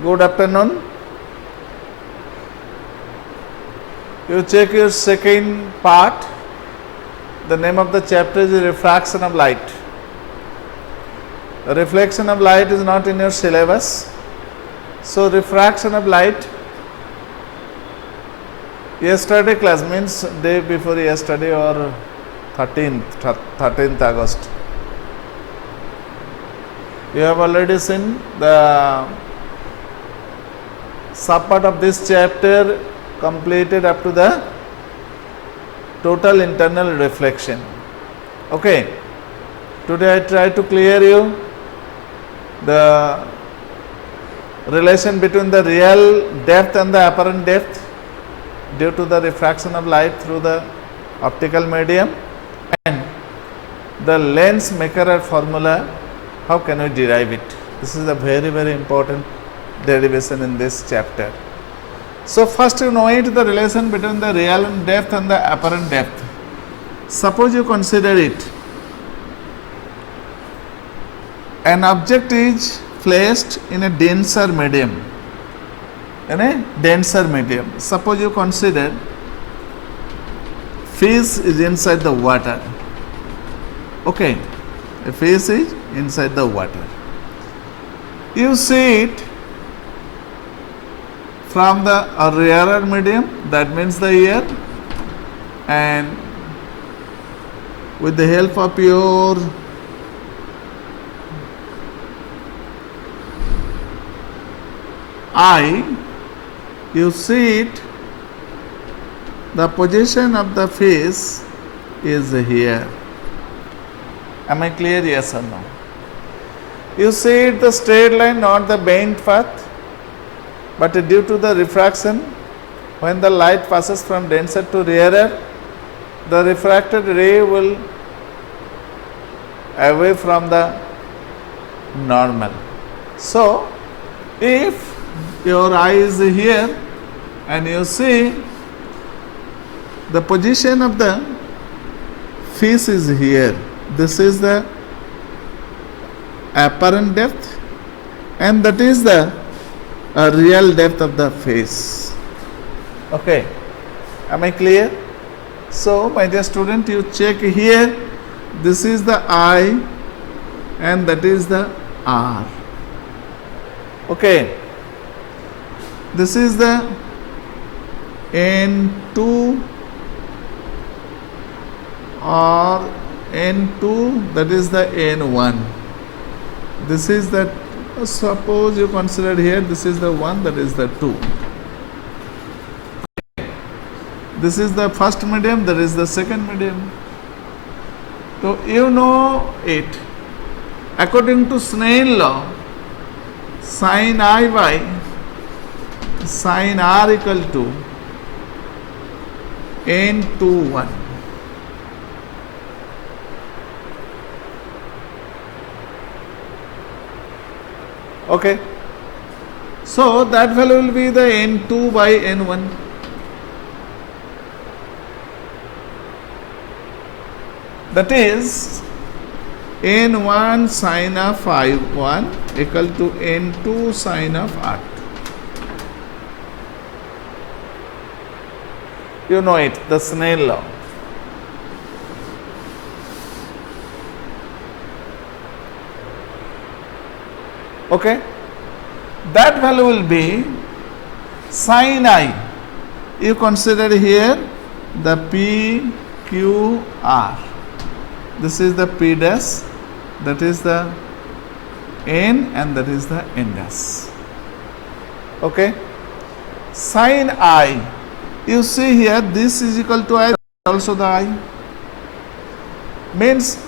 Good afternoon. You check your second part. The name of the chapter is Refraction of Light. Reflection of light is not in your syllabus. So refraction of light, yesterday class means day before yesterday or 13th August. You have already seen the subpart of this chapter completed up to the total internal reflection. Okay. Today I try to clear you the relation between the real depth and the apparent depth due to the refraction of light through the optical medium, and the lens maker formula, how can we derive it. This is a very, very important derivation in this chapter. So first you know it, the relation between the real depth and the apparent depth. Suppose you consider it. An object is placed in a denser medium. Suppose you consider fish is inside the water. Okay, a fish is inside the water. You see it from the rarer medium, that means the air, and with the help of your eye, you see it, the position of the fish is here. Am I clear? Yes or no? You see it, the straight line, not the bent path, but due to the refraction, when the light passes from denser to rarer, the refracted ray will away from the normal. So, if your eye is here and you see the position of the fish is here, this is the apparent depth and that is the real depth of the fish. Okay, am I clear? So my dear student, you check here, this is the I and that is the R. Okay, this is the N2 or N2, that is the N1. This is the, suppose you consider here, this is the 1, that is the 2. This is the first medium, that is the second medium. So you know it. According to Snell law, sin I by sin R equal to N21. Okay. So that value will be the N2 by N1. That is N1 sin of I1 equal to N2 sin of R2. You know it, the Snell law. Okay, that value will be sin I. You consider here the P, Q, R. This is the P dash, that is the N and that is the N dash. Okay, sin I. You see here, this is equal to I, also the I. Means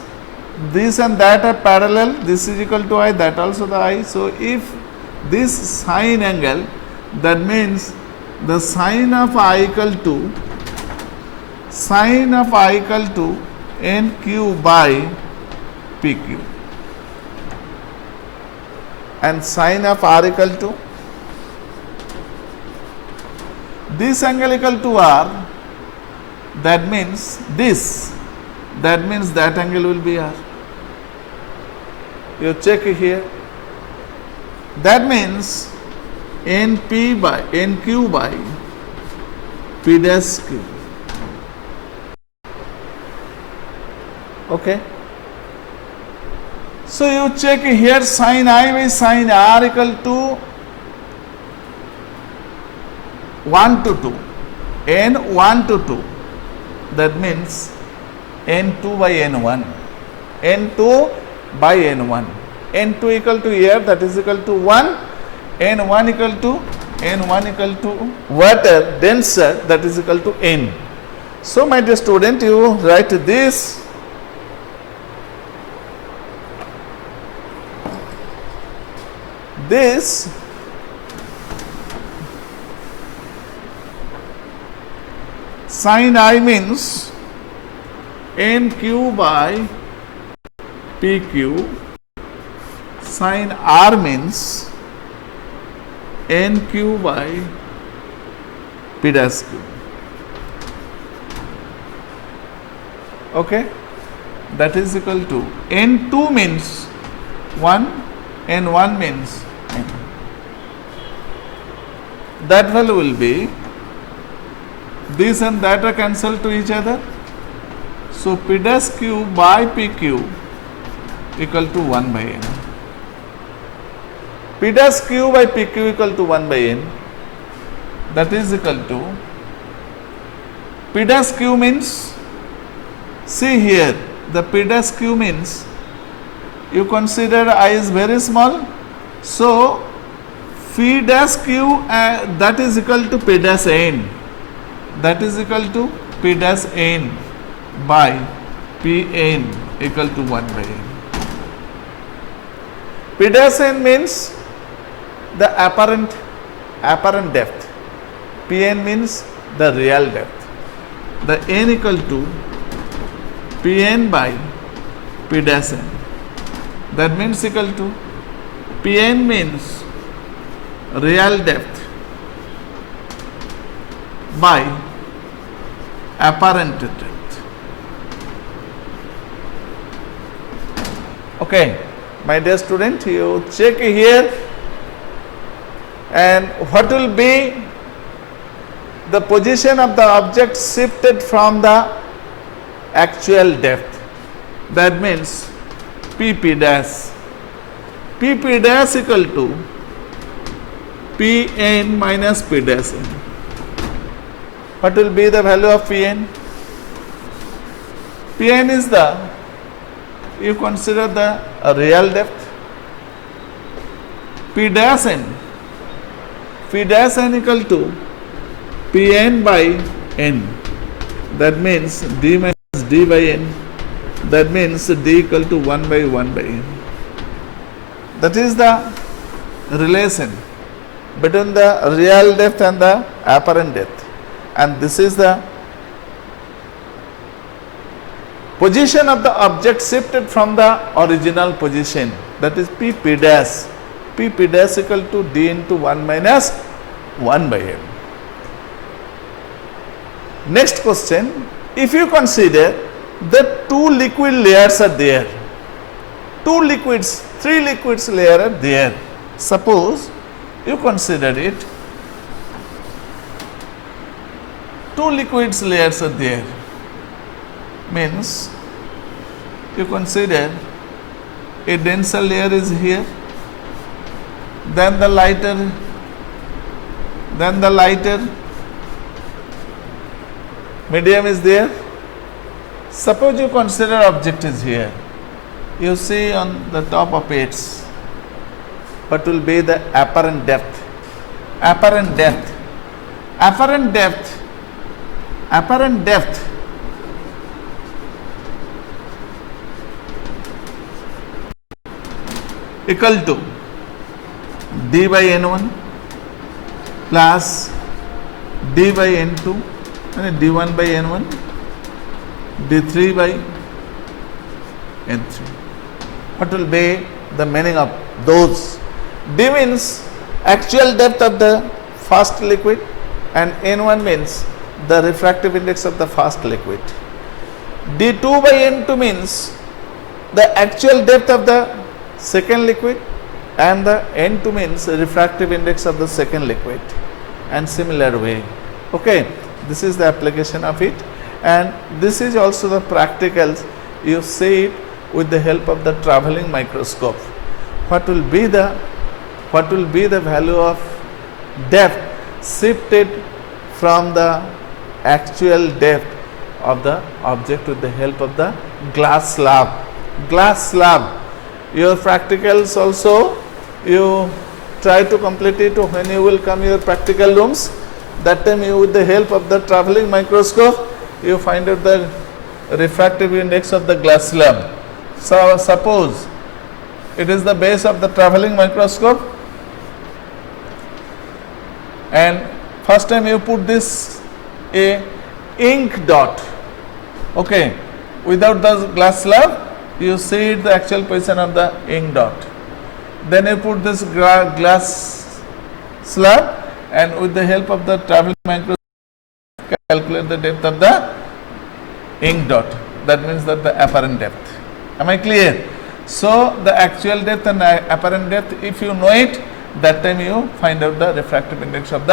this and that are parallel, this is equal to I, that also the I. So if this sine angle, that means the sine of I equal to NQ by PQ, and sine of R equal to this angle equal to R, that means this, that means that angle will be R. You check here. That means np by nq by p dash q. Okay. So you check here sin I by sin r equal to 1 to 2, n 1 to 2, that means n2 by n1, n2 by n1, n2 equal to here, that is equal to 1, n1 equal to water denser, that is equal to n. So my dear student, you write this. This sin I means nq by pq, sin r means nq by p dash q. Okay, that is equal to n2 means 1, n1 means n. That value will be, this and that are cancelled to each other. So p dash q by pq equal to 1 by n. P dash q by pq equal to 1 by n. That is equal to, p dash q means, see here, the p dash q means, you consider I is very small. So phi dash q that is equal to p dash n, that is equal to p dash n by pn equal to 1 by n. P dash n means the apparent depth, pn means the real depth, the n equal to pn by p dash n, that means equal to pn means real depth by apparent depth. Okay, my dear student, you check here, and what will be the position of the object shifted from the actual depth. That means pp dash equal to pn minus p dash n. What will be the value of pn? Pn is the, you consider the real depth. P dash n equal to pn by n, that means d minus d by n, that means d equal to 1 by 1 by n. That is the relation between the real depth and the apparent depth, and this is the position of the object shifted from the original position, that is p dash equal to d into 1 minus 1 by n. Next question, if you consider the two liquid layers are there, three liquids layer are there. Suppose you consider it, two liquids layers are there, means you consider a denser layer is here, then the lighter medium is there. Suppose you consider object is here, you see on the top of it, what will be the apparent depth? Apparent depth equal to d by n1 plus d by n2 and d1 by n1, d3 by n3. What will be the meaning of those? D means actual depth of the fast liquid and n1 means the refractive index of the fast liquid. d2 by n2 means the actual depth of the second liquid and the N2 means refractive index of the second liquid, and similar way. Okay, this is the application of it, and this is also the practicals. You see it with the help of the traveling microscope. What will be the value of depth shifted from the actual depth of the object with the help of the glass slab. Glass slab. Your practicals also, you try to complete it when you will come your practical rooms. That time you, with the help of the traveling microscope, you find out the refractive index of the glass slab. So suppose it is the base of the traveling microscope, and first time you put this a ink dot, okay, without the glass slab you see the actual position of the ink dot. Then you put this glass slab, and with the help of the traveling microscope calculate the depth of the ink dot. That means that the apparent depth. Am I clear? So the actual depth and apparent depth, if you know it, that time you find out the refractive index of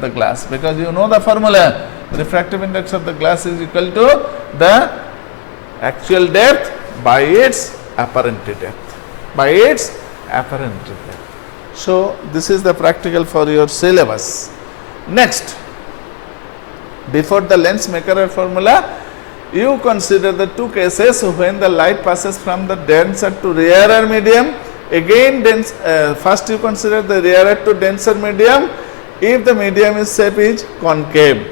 the glass, because you know the formula. Refractive index of the glass is equal to the actual depth by its apparent depth. So this is the practical for your syllabus. Next, before the lens maker formula, you consider the two cases when the light passes from the denser to rarer medium. Again, first you consider the rarer to denser medium if the medium shape is concave,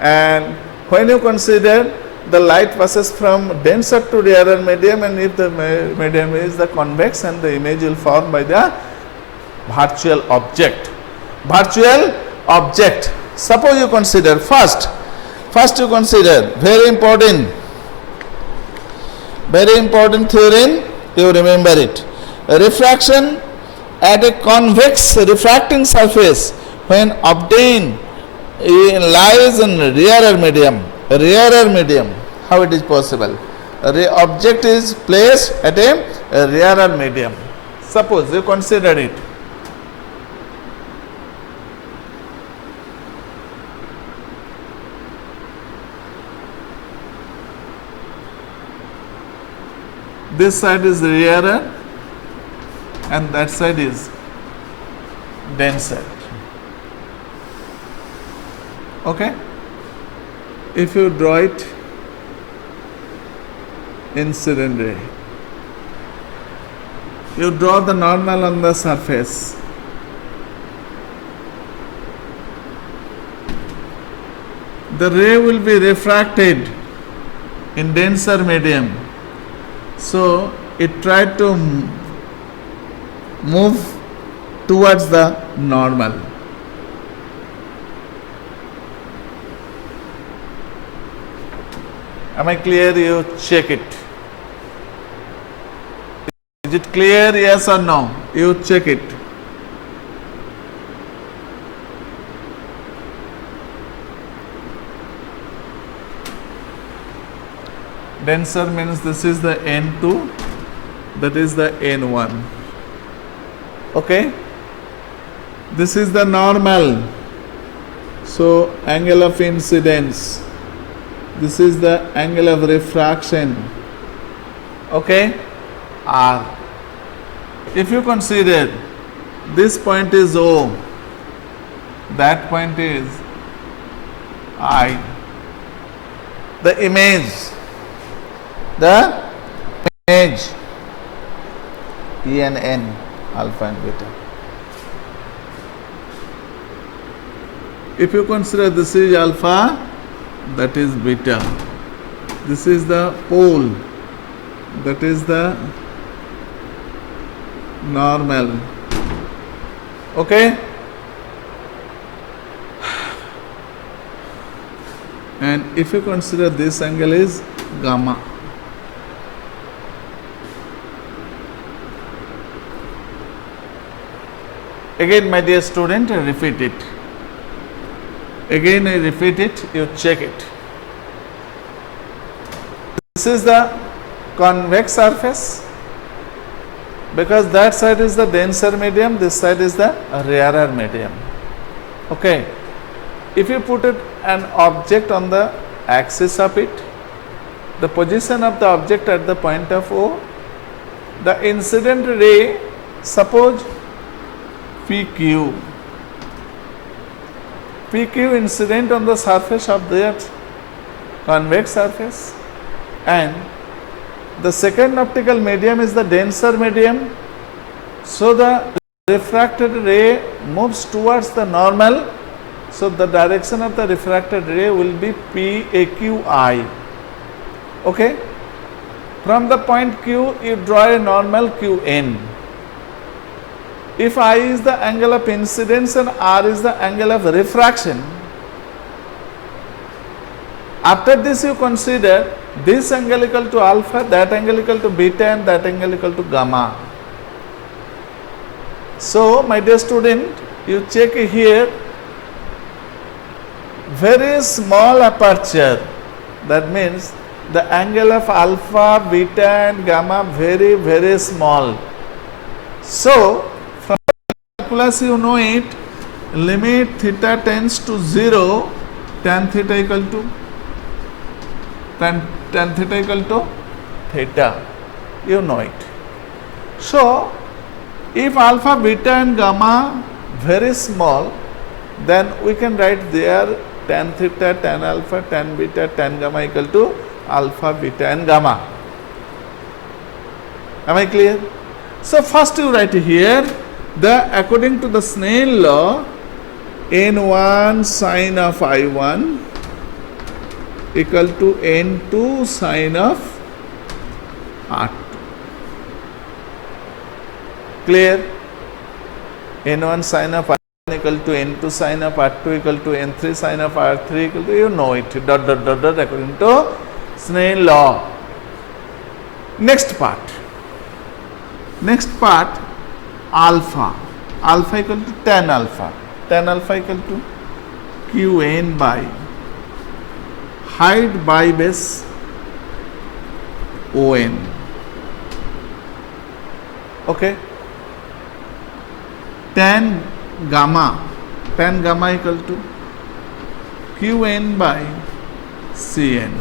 and when you consider the light passes from denser to rarer medium, and if the medium is the convex, and the image will form by the virtual object. Suppose you consider first you consider very important theorem, you remember it. Refraction at a convex refracting surface when obtained lies in rarer medium. How it is possible? Object is placed at a rarer medium. Suppose you consider it. This side is rarer and that side is denser. Okay? If you draw it, incident ray, you draw the normal on the surface. The ray will be refracted in denser medium. So it tried to move towards the normal. Am I clear? You check it. Is it clear? Yes or no? You check it. Denser means this is the N2, that is the N1. Okay? This is the normal. So angle of incidence. This is the angle of refraction. Okay? R. If you consider this point is O, that point is I. The image P and N, alpha and beta. If you consider this is alpha, that is beta. This is the pole, that is the normal. Okay? And if you consider this angle is gamma. Again, my dear student, I repeat it. Again, I repeat it, you check it. This is the convex surface. because that side is the denser medium, this side is the rarer medium. Okay. If you put an object on the axis of it, the position of the object at the point of O, the incident ray, suppose PQ incident on the surface of that convex surface, and the second optical medium is the denser medium, so the refracted ray moves towards the normal, so the direction of the refracted ray will be PAQI. Okay. From the point Q, you draw a normal QN. If I is the angle of incidence and R is the angle of refraction, after this you consider this angle equal to alpha, that angle equal to beta, and that angle equal to gamma. So, my dear student, you check here, very small aperture, that means the angle of alpha, beta and gamma very, very small. So, from calculus you know it, limit theta tends to 0, tan theta equal to theta, you know it. So, if alpha, beta and gamma very small, then we can write there tan theta, tan alpha, tan beta, tan gamma equal to alpha, beta and gamma. Am I clear? So, first you write here, according to the Snell law, N1 sine of I1 equal to N2 sine of R2. Clear? N1 sine of I1 equal to N2 sine of R2 equal to N3 sine of R3 equal to, you know it, dot dot dot dot according to Snell law. Next part, alpha equal to tan alpha equal to Qn by height by base On. Okay. Tan gamma equal to Qn by Cn.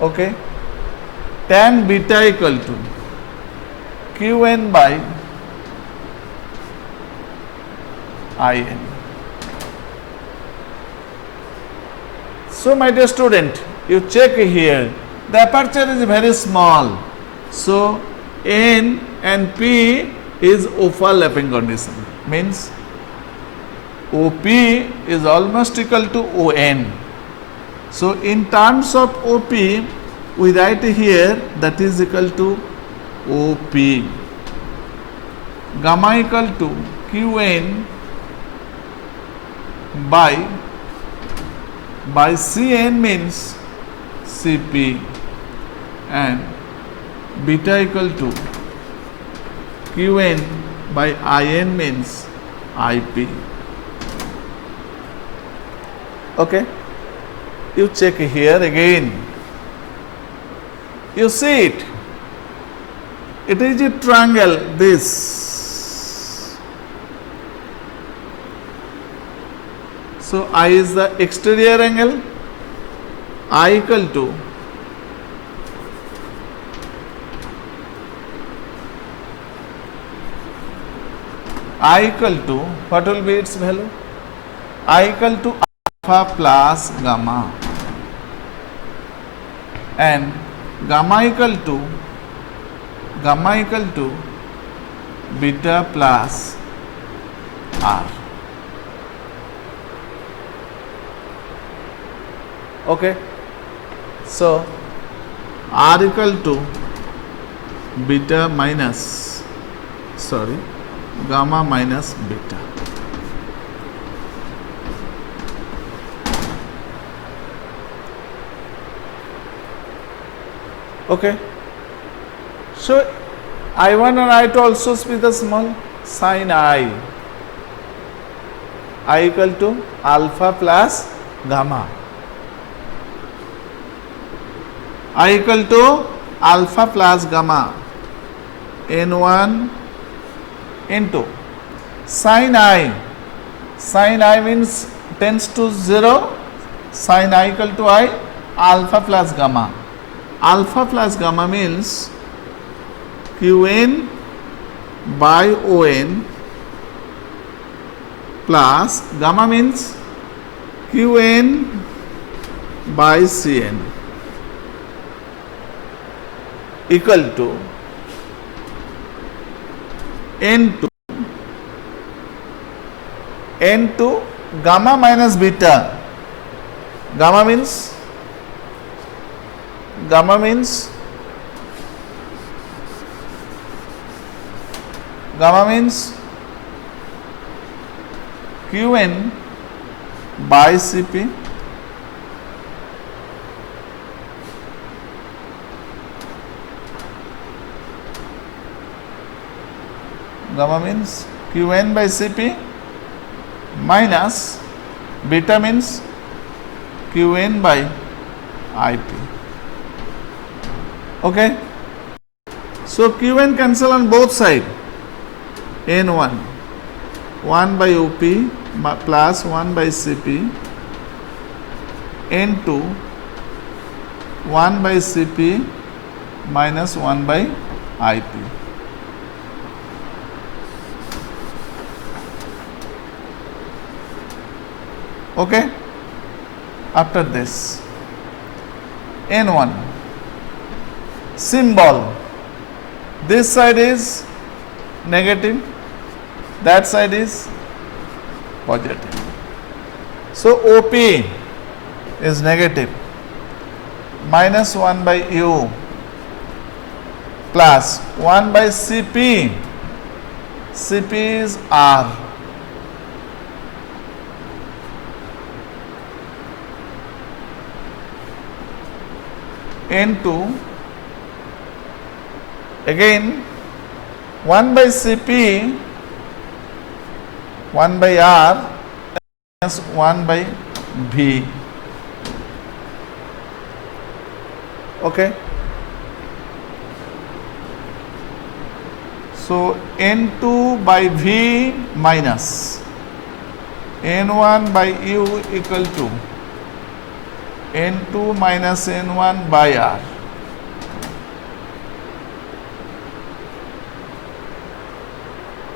Okay. Tan beta equal to Qn by In. So, my dear student, you check here, the aperture is very small. So, N and P is overlapping condition, means OP is almost equal to ON. So, in terms of OP, we write here that is equal to OP. Gamma equal to Qn by Cn means Cp, and beta equal to Qn by In means Ip. Okay. You check here again. You see it. It is a triangle, this. So, I is the exterior angle, I equal to what will be its value? I equal to alpha plus gamma, and gamma equal to beta plus R. Okay. So, R equal to beta minus, gamma minus beta. Okay. So, I1 and I2 also be the small sin I equal to alpha plus gamma. I equal to alpha plus gamma. n1 into sin I. Sin I means tends to 0, sin I equal to I, alpha plus gamma. Alpha plus gamma means Qn by On plus gamma means Qn by Cn equal to N2 gamma minus beta. Gamma means Qn by Cp gamma means Qn by Cp minus beta means Qn by Ip. Okay. So Qn cancel on both sides. N1 1 by Op plus 1 by Cp, N2 1 by Cp minus 1 by Ip. Okay. After this, N1 symbol, this side is negative, that side is positive. So OP is negative, minus 1 by U plus 1 by Cp, Cp is R. N2 again 1 by Cp 1 by R minus 1 by V. Okay. So N2 by V minus N1 by U equal to N2 minus N1 by R.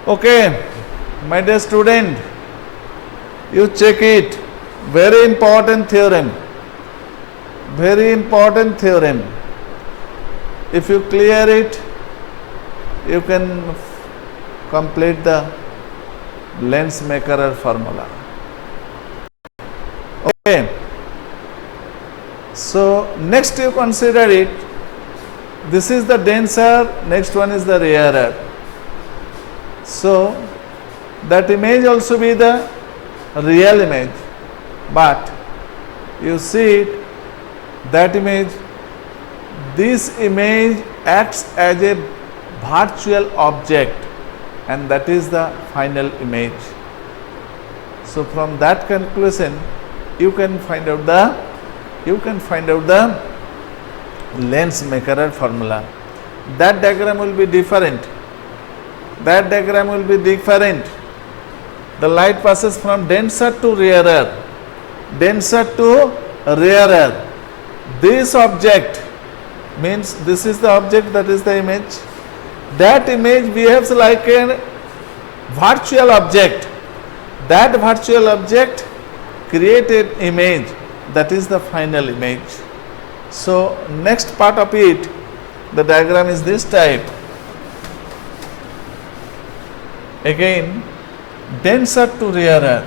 Okay, my dear student, you check it. Very important theorem. Very important theorem. If you clear it, you can complete the Lense-Makarer formula. Okay. So next you consider it, this is the denser, next one is the rarer. So that image also be the real image, but you see it, that image, this image acts as a virtual object and that is the final image. So from that conclusion you can find out the Lense-Makarer formula. That diagram will be different. That diagram will be different. The light passes from denser to rarer. Denser to rarer. This object means this is the object, that is the image. That image behaves like a virtual object. That virtual object created image, that is the final image. So next part of it, the diagram is this type. Again, denser to rarer.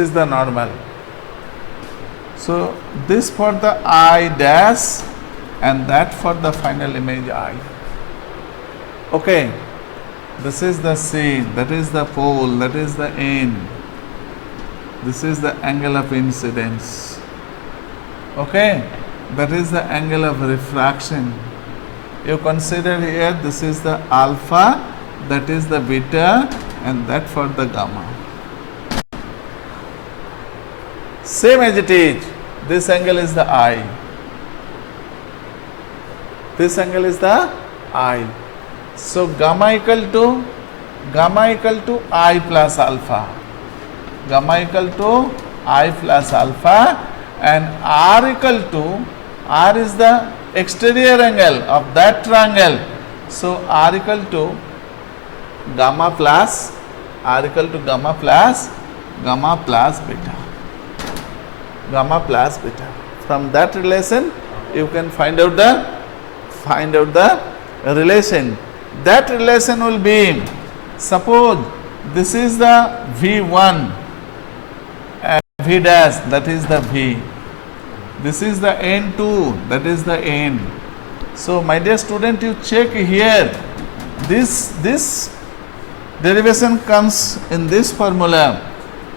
is the normal. So this for the I dash and that for the final image I. Okay, this is the C, that is the pole, that is the end. This is the angle of incidence. Okay, that is the angle of refraction. You consider here this is the alpha, that is the beta, and that for the gamma. Same as it is, this angle is the I. This angle is the I. So gamma equal to I plus alpha. Gamma equal to I plus alpha, and R equal to, R is the exterior angle of that triangle. So R equal to gamma plus, R equal to gamma plus beta. Gamma plus beta. From that relation you can find out the relation. That relation will be, suppose this is the V1 and V dash, that is the V. This is the N2, that is the N. So my dear student, you check here, this derivation comes in this formula,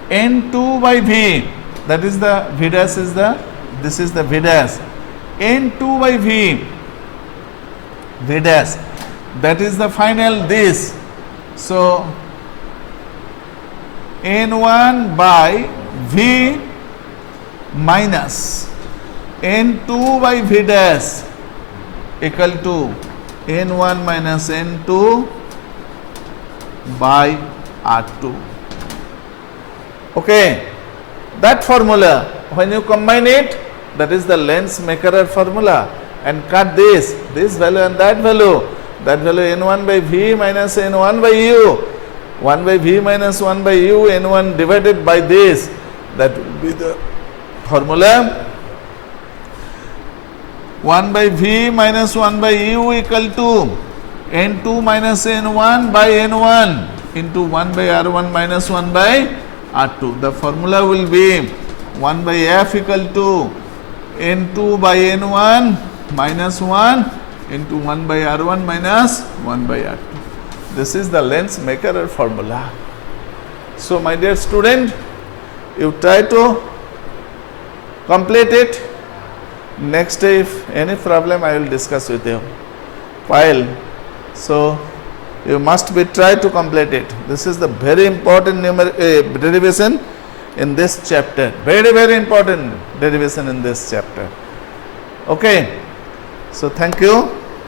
N2 by V, that is the V dash is the, this is the V dash, N2 by V dash, that is the final this. So N1 by V minus N2 by V dash equal to N1 minus N2 by R2. Okay, that formula, when you combine it, that is the Lenz-Makarer formula, and cut this value and that value N1 by V minus N1 by U, 1 by V minus 1 by U, N1 divided by this, that will be the formula. 1 by V minus 1 by U equal to N2 minus N1 by N1 into 1 by R1 minus 1 by R2. The formula will be 1 by F equal to N2 by N1 minus 1 into 1 by R1 minus 1 by R2. This is the Lenz-Makarer formula. So my dear student, you try to complete it. Next day, if any problem, I will discuss with you. While, so you must be try to complete it. This is the very important derivation in this chapter. Very important derivation in this chapter. Okay. So thank you.